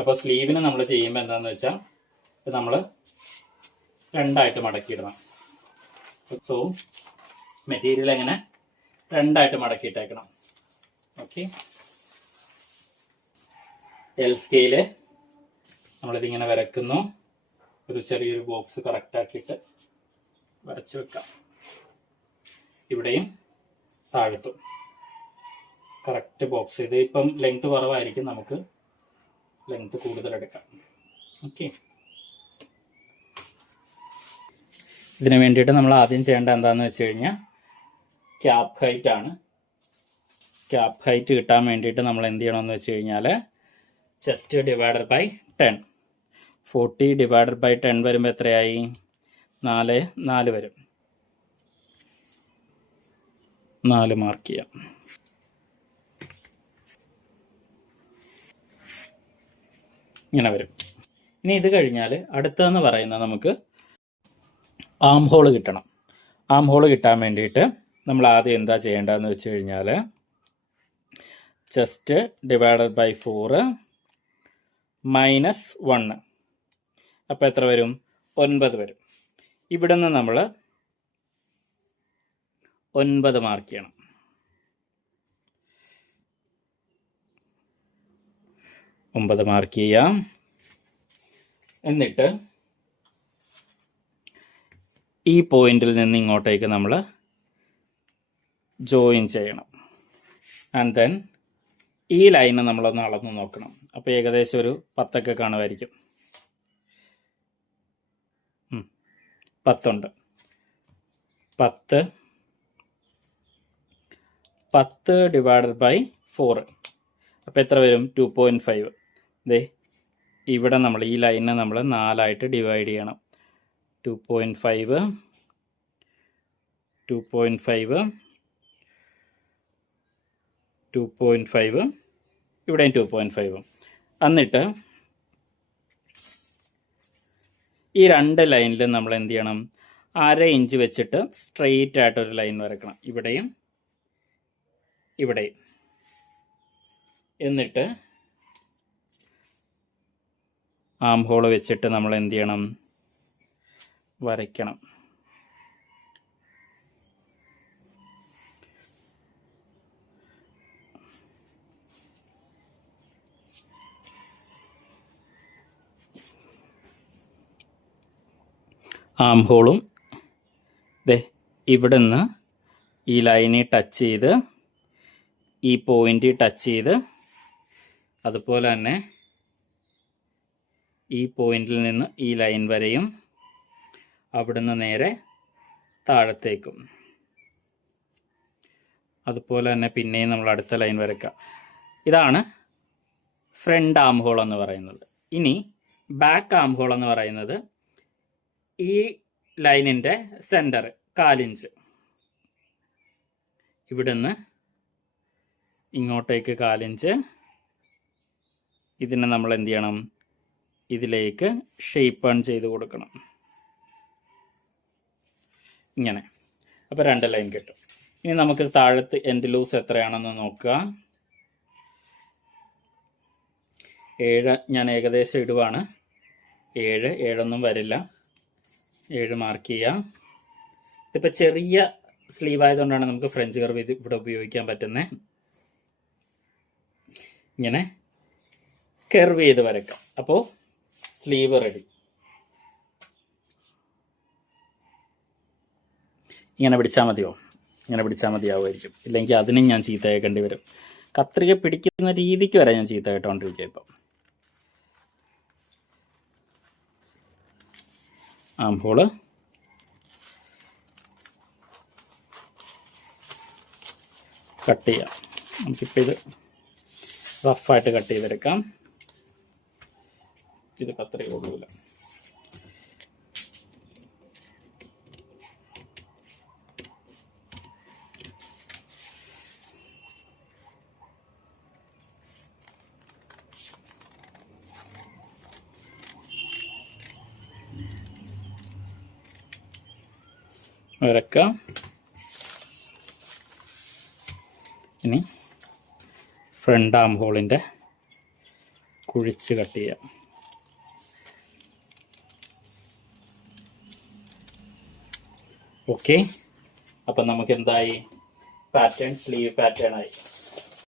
അപ്പോൾ സ്ലീവിന് നമ്മൾ ചെയ്യുമ്പോൾ എന്താണെന്ന് വെച്ചാൽ നമ്മൾ രണ്ടായിട്ട് മടക്കിയിടണം. സോ മെറ്റീരിയൽ എങ്ങനെ രണ്ടായിട്ട് മടക്കിയിട്ടേക്കണം. ഓക്കെ, എൽ സ്കെയില് നമ്മളിതിങ്ങനെ വരക്കുന്നു. ഒരു ചെറിയൊരു ബോക്സ് കറക്റ്റാക്കിയിട്ട് വരച്ച് വെക്കാം. ഇവിടെയും താഴത്തും കറക്റ്റ് ബോക്സ്. ഇത് ഇപ്പം ലെങ്ത് കുറവായിരിക്കും, നമുക്ക് ലെങ്ത് കൂടുതലെടുക്കാം. ഓക്കെ, ഇതിന് വേണ്ടിയിട്ട് നമ്മൾ ആദ്യം ചെയ്യേണ്ട എന്താണെന്ന് വെച്ച് കഴിഞ്ഞാൽ ക്യാപ്പ് ഹൈറ്റ് ആണ്. ക്യാപ്പ് ഹൈറ്റ് കിട്ടാൻ വേണ്ടിയിട്ട് നമ്മൾ എന്ത് ചെയ്യണമെന്ന് വെച്ച് കഴിഞ്ഞാൽ chest divided by 10. 40 divided by 10 വരുമ്പോൾ എത്രയായി? 4 വരും. 4 മാർക്ക് ചെയ്യാം. ഇങ്ങനെ വരും. ഇനി ഇത് കഴിഞ്ഞാൽ അടുത്തതെന്ന് പറയുന്നത് നമുക്ക് ആം ഹോൾ കിട്ടണം. ആം ഹോൾ കിട്ടാൻ വേണ്ടിയിട്ട് നമ്മൾ ആദ്യം എന്താ ചെയ്യേണ്ടതെന്ന് വെച്ച് കഴിഞ്ഞാൽ ചെസ്റ്റ് ഡിവൈഡഡ് ബൈ 4 -1. അപ്പോൾ എത്ര വരും? 9 വരും. ഇവിടെ നിന്ന് നമ്മൾ 9 മാർക്ക് ചെയ്യണം. 9 മാർക്ക് ചെയ്യാം. എന്നിട്ട് ഈ പോയിന്റിൽ നിന്ന് ഇങ്ങോട്ടേക്ക് നമ്മൾ ജോയിൻ ചെയ്യണം. ആൻഡ് ദെൻ ഈ ലൈന് നമ്മളൊന്ന് അളന്ന് നോക്കണം. അപ്പോൾ ഏകദേശം ഒരു 10 കാണുമായിരിക്കും. 10 ഉണ്ട്. 10 ഡിവൈഡഡ് ബൈ 4. അപ്പോൾ എത്ര വരും? 2.5. ദേ ഇവിടെ നമ്മൾ ഈ ലൈനെ നമ്മൾ 4 ഡിവൈഡ് ചെയ്യണം. 2.5 ഇവിടെയും 2.5. എന്നിട്ട് ഈ 2 ലൈനിൽ നമ്മൾ എന്ത് ചെയ്യണം? 1/2 ഇഞ്ച് വെച്ചിട്ട് സ്ട്രെയിറ്റ് ആയിട്ടൊരു ലൈൻ വരക്കണം. ഇവിടെയും ഇവിടെയും. എന്നിട്ട് ആം ഹോൾ വെച്ചിട്ട് നമ്മൾ എന്ത് ചെയ്യണം? വരയ്ക്കണം. ആം ഹോളും ഇവിടെ നിന്ന് ഈ ലൈനിൽ ടച്ച് ചെയ്ത് ഈ പോയിന്റ് ടച്ച് ചെയ്ത് അതുപോലെ തന്നെ ഈ പോയിന്റിൽ നിന്ന് ഈ ലൈൻ വരെയും അവിടുന്ന് നേരെ താഴത്തേക്കും. അതുപോലെ തന്നെ പിന്നെയും നമ്മൾ അടുത്ത ലൈൻ വരയ്ക്കുക. ഇതാണ് ഫ്രണ്ട് ആം ഹോൾ എന്ന് പറയുന്നത്. ഇനി ബാക്ക് ആം ഹോൾ എന്ന് പറയുന്നത് ഈ ലൈനിൻ്റെ സെൻറ്റർ 1/4 ഇഞ്ച് ഇവിടുന്ന് ഇങ്ങോട്ടേക്ക് 1/4 ഇഞ്ച്. ഇതിനെ നമ്മൾ എന്ത് ചെയ്യണം? ഇതിലേക്ക് ഷേപ്പ് ഓൺ ചെയ്ത് കൊടുക്കണം. ഇങ്ങനെ. അപ്പോൾ 2 ലൈൻ കിട്ടും. ഇനി നമുക്ക് താഴത്ത് എൻഡ് ലൂസ് എത്രയാണെന്ന് നോക്കുക. 7 ഞാൻ ഏകദേശം ഇടുവാണ്. 7 വരില്ല. 7 മാർക്ക് ചെയ്യാം. ഇതിപ്പോൾ ചെറിയ സ്ലീവ് ആയതുകൊണ്ടാണ് നമുക്ക് ഫ്രഞ്ച് കർവ് ഇത് ഇവിടെ ഉപയോഗിക്കാൻ പറ്റുന്നത്. ഇങ്ങനെ കർവ് ചെയ്ത് വരയ്ക്കാം. അപ്പോൾ സ്ലീവ് റെഡി. ഇങ്ങനെ പിടിച്ചാൽ മതിയോ? ഇങ്ങനെ പിടിച്ചാൽ മതിയാവുമായിരിക്കും. ഇല്ലെങ്കിൽ അതിനും ഞാൻ ചീത്ത കേൾക്കേണ്ടി വരും. കത്രിക പിടിക്കുന്ന രീതിക്ക് വരെ ഞാൻ ചീത്ത കേട്ടോണ്ടിരിക്കുക. ഇപ്പം ആം ഹോള് കട്ട് ചെയ്യാം. നമുക്കിപ്പോൾ ഇത് റഫായിട്ട് കട്ട് ചെയ്തെടുക്കാം. ഇത് കത്രിക കൊള്ളൂല. വരക്കാം. ഇനി ഫ്രണ്ട് ആം ഹോളിൻ്റെ കുഴിച്ച് കട്ട് ചെയ്യാം. ഓക്കെ, അപ്പം നമുക്ക് എന്തായി? പാറ്റേൺ സ്ലീവ് പാറ്റേൺ ആയി.